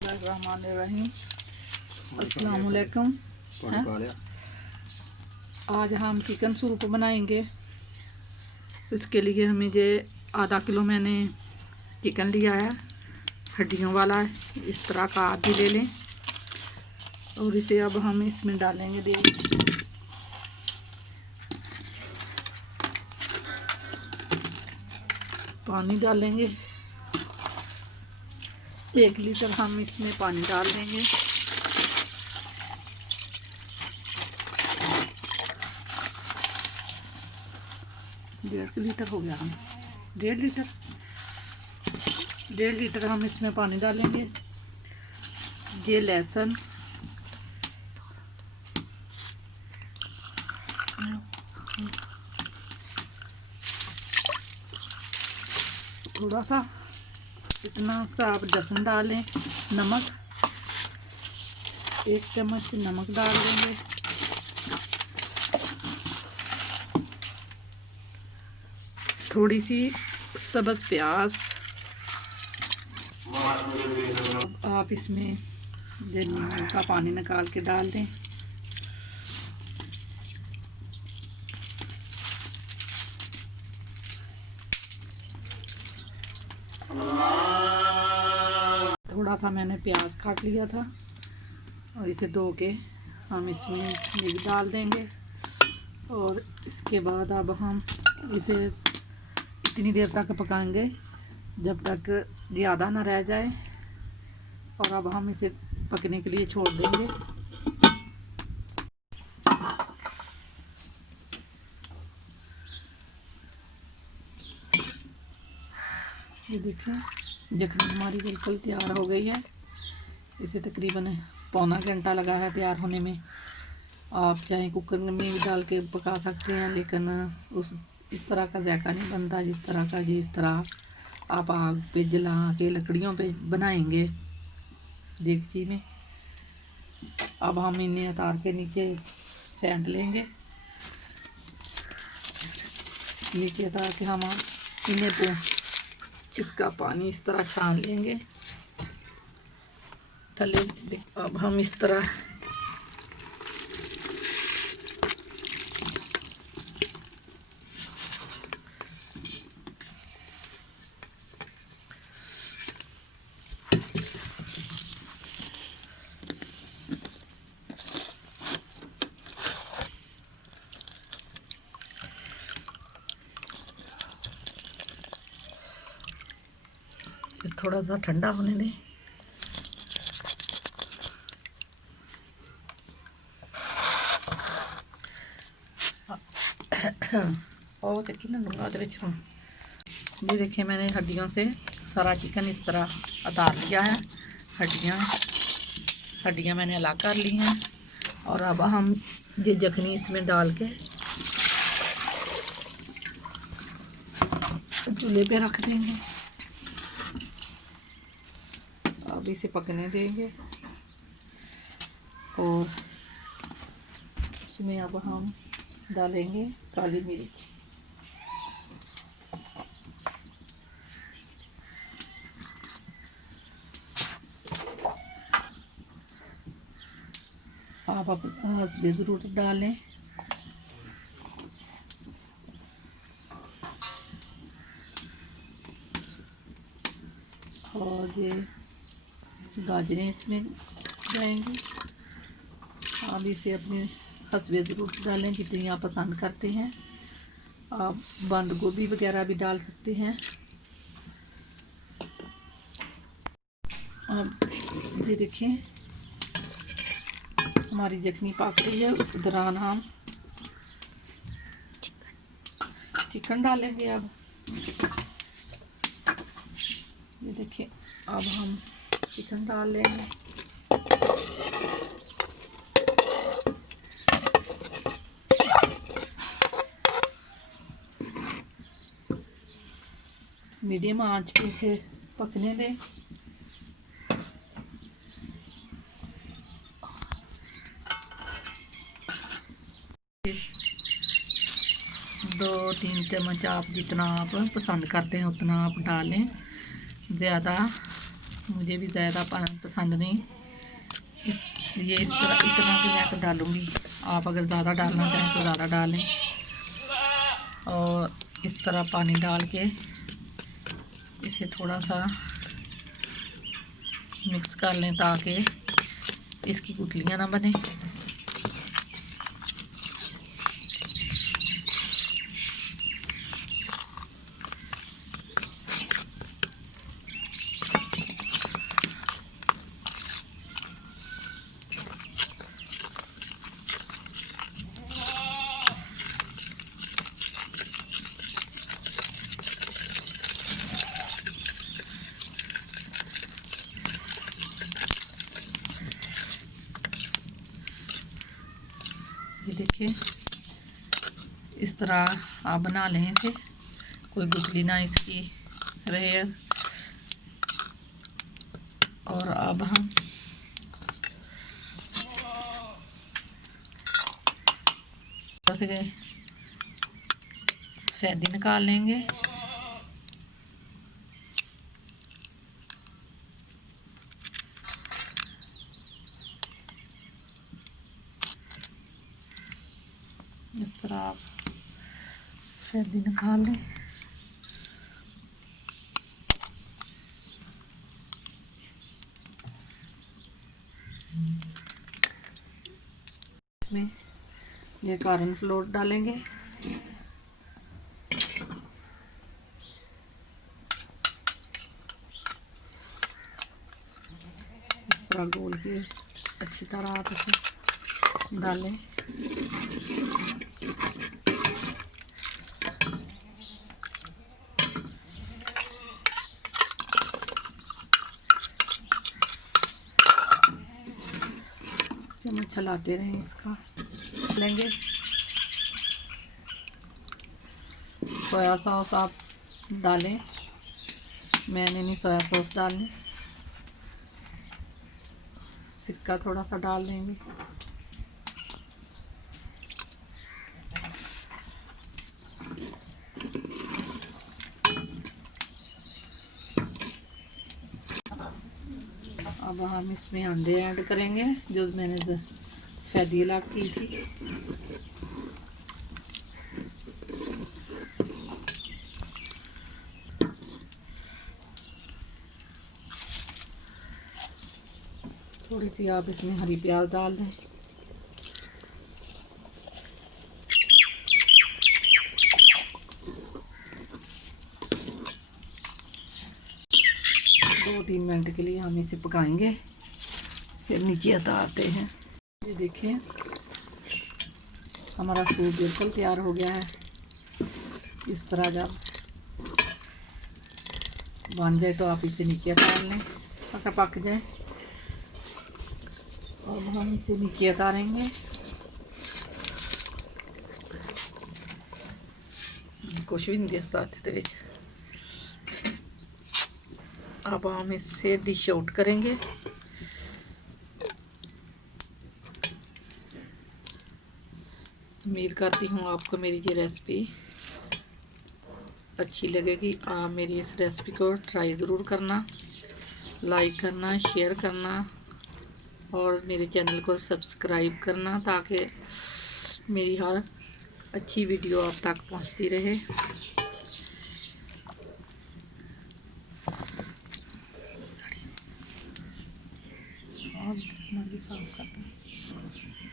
बिस्मिल्लाहिर्रहमानिर्रहीम। अस्सलाम वालेकुम। आज हम चिकन सूप बनाएंगे। इसके लिए हमें ये आधा किलो मैंने चिकन लिया है, हड्डियों वाला है। इस तरह का आप भी ले लें। और इसे अब हम इसमें डालेंगे पानी डालेंगे। 1 लीटर हम इसमें पानी डाल देंगे। डेढ़ लीटर हो गया। हम 1.5 लीटर हम इसमें पानी डालेंगे। ये लहसुन, थोड़ा सा इतना सा आप लहसुन डालें। नमक 1 चम्मच नमक डाल देंगे। थोड़ी सी सब्ज़ प्याज। आप इसमें नींबू का पानी निकाल के डाल दें। थोड़ा सा मैंने प्याज काट लिया था और इसे धो के हम इसमें मिर्च डाल देंगे। और इसके बाद अब हम इसे इतनी देर तक पकाएंगे जब तक ज़्यादा ना रह जाए। और अब हम इसे पकने के लिए छोड़ देंगे। ये देखिए यखनी हमारी बिल्कुल तैयार हो गई है। इसे तकरीबन पौना घंटा लगा है तैयार होने में। आप चाहे कुकर में भी डाल के पका सकते हैं, लेकिन इस तरह का जायका नहीं बनता जिस तरह आप आग पे जला के लकड़ियों पे बनाएंगे देगची में। अब हम इन्हें उतार के नीचे फेंट लेंगे। नीचे उतार के हम इन्हें जिसका पानी इस तरह छान लेंगे थले। अब हम इस तरह थोड़ा सा ठंडा होने दें। और ये देखिए मैंने हड्डियों से सारा चिकन इस तरह उतार लिया है। हड्डियाँ मैंने अलग कर ली हैं। और अब हम ये जखनी इसमें डाल के चूल्हे पे रख देंगे। अब इसे पकने देंगे। और इसमें अब हम डालेंगे काली मिर्च। आप हस्बे ज़रूर डालें। और ये गाजरें इसमें जाएंगी। आप इसे अपने हस्बे ज़रूर डालें जितनी आप पसंद करते हैं। आप बंद गोभी वगैरह भी डाल सकते हैं। अब ये देखें हमारी जखनी पक रही है। उस दौरान हम चिकन डालेंगे। अब ये देखिए अब हम चिकन डाल लेंगे। मीडियम आंच पे इसे पकने दें। दो 3 चम्मच आप जितना आप पसंद करते हैं उतना आप डालें। ज़्यादा मुझे मुझे भी ज़्यादा पसंद नहीं। ये इस तरह इतना से मैं तो डालूँगी, आप अगर ज़्यादा डालना चाहें तो ज़्यादा डालें। और इस तरह पानी डाल के इसे थोड़ा सा मिक्स कर लें ताकि इसकी गुठलियाँ ना बने। ये देखिए, इस तरह आप बना लें इसे, कोई गुठली ना इसकी रहे। और अब हम सफ़ेदी निकाल लेंगे। इस तरह आप सफ़ेदी निकाल लें। इसमें ये कॉर्न फ्लोर डालेंगे। इस तरह गोल के अच्छी तरह आप इसे डालें। चम्मच चलाते रहें इसका। लेंगे सोया सॉस आप डालें, मैंने नहीं सोया सॉस डालनी, सिक्का थोड़ा सा डाल देंगे। अब हम इसमें अंडे ऐड करेंगे जो मैंने सफ़ेदी अलग की थी। थोड़ी सी आप इसमें हरी प्याज डाल दें। दो 3 मिनट के लिए हम इसे पकाएंगे, फिर नीचे उतारते हैं। ये देखिए, हमारा सूप बिल्कुल तैयार हो गया है। इस तरह जब बन जाए तो आप इसे नीचे उतार लें, अगर पक जाए। अब हम इसे नीचे उतारेंगे। कुछ भी नहीं दिया साथ। अब हम इससे डिश आउट करेंगे। उम्मीद करती हूँ आपको मेरी ये रेसिपी अच्छी लगेगी। आप मेरी इस रेसिपी को ट्राई ज़रूर करना, लाइक करना, शेयर करना और मेरे चैनल को सब्सक्राइब करना ताकि मेरी हर अच्छी वीडियो आप तक पहुंचती रहे। और साफ करते हैं।